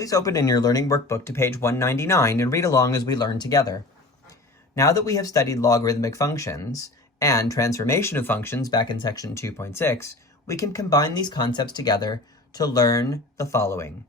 Please open in your learning workbook to page 199 and read along as we learn together. Now that we have studied logarithmic functions and transformation of functions back in section 2.6, we can combine these concepts together to learn the following.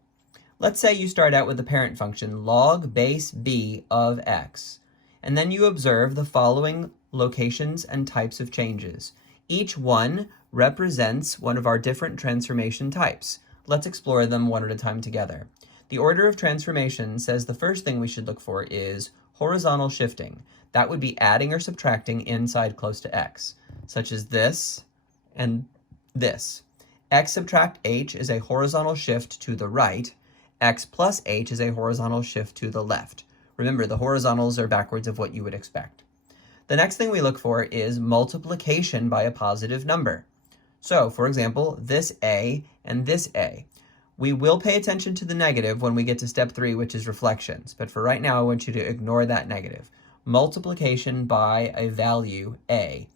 Let's say you start out with the parent function log base b of x, and then you observe the following locations and types of changes. Each one represents one of our different transformation types. Let's explore them one at a time together. The order of transformation says the first thing we should look for is horizontal shifting. That would be adding or subtracting inside close to x, such as this and this. X subtract h is a horizontal shift to the right. X plus h is a horizontal shift to the left. Remember, the horizontals are backwards of what you would expect. The next thing we look for is multiplication by a positive number. So, for example, this a and this a. We will pay attention to the negative when we get to step 3, which is reflections. But for right now, I want you to ignore that negative. Multiplication by a value a.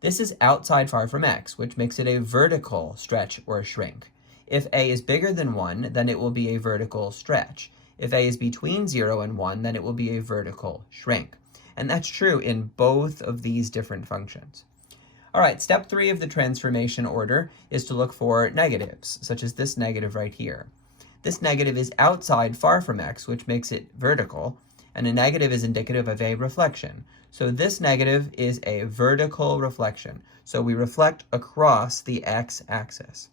This is outside far from x, which makes it a vertical stretch or shrink. If a is bigger than 1, then it will be a vertical stretch. If a is between 0 and 1, then it will be a vertical shrink. And that's true in both of these different functions. All right, step 3 of the transformation order is to look for negatives, such as this negative right here. This negative is outside far from x, which makes it vertical, and a negative is indicative of a reflection. So this negative is a vertical reflection. So we reflect across the x-axis.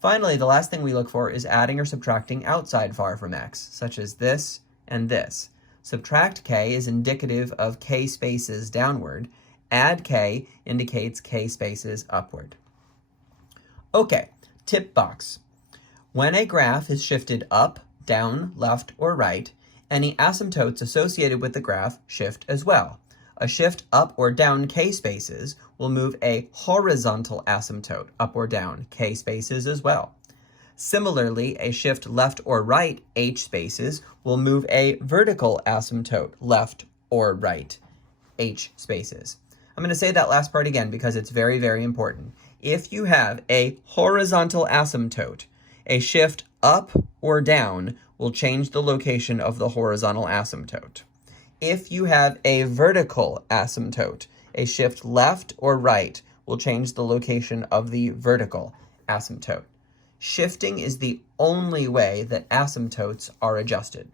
Finally, the last thing we look for is adding or subtracting outside far from x, such as this and this. Subtract k is indicative of k spaces downward. Add k indicates k spaces upward. Okay, tip box. When a graph is shifted up, down, left, or right, any asymptotes associated with the graph shift as well. A shift up or down k spaces will move a horizontal asymptote up or down k spaces as well. Similarly, a shift left or right h spaces will move a vertical asymptote left or right h spaces. I'm going to say that last part again because it's very, very important. If you have a horizontal asymptote, a shift up or down will change the location of the horizontal asymptote. If you have a vertical asymptote, a shift left or right will change the location of the vertical asymptote. Shifting is the only way that asymptotes are adjusted.